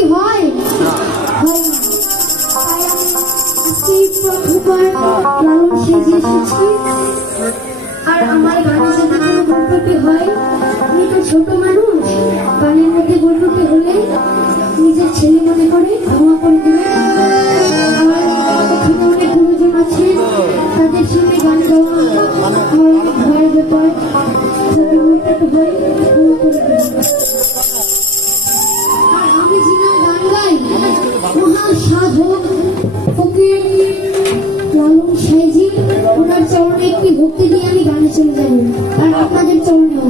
কি হয় হয় না। ছোট মানুষ, গানের মধ্যে গল্পটি হলে নিজের ছেলে মনে করে ক্ষমা করে দেবে আমার এখানে অনেক আমার ভয়ের ব্যাপার। লালন সাহেজি ওনার চরণে একটি ভক্তি দিয়ে আমি গানে চলে যাব। আর আপনাদের চরণেও।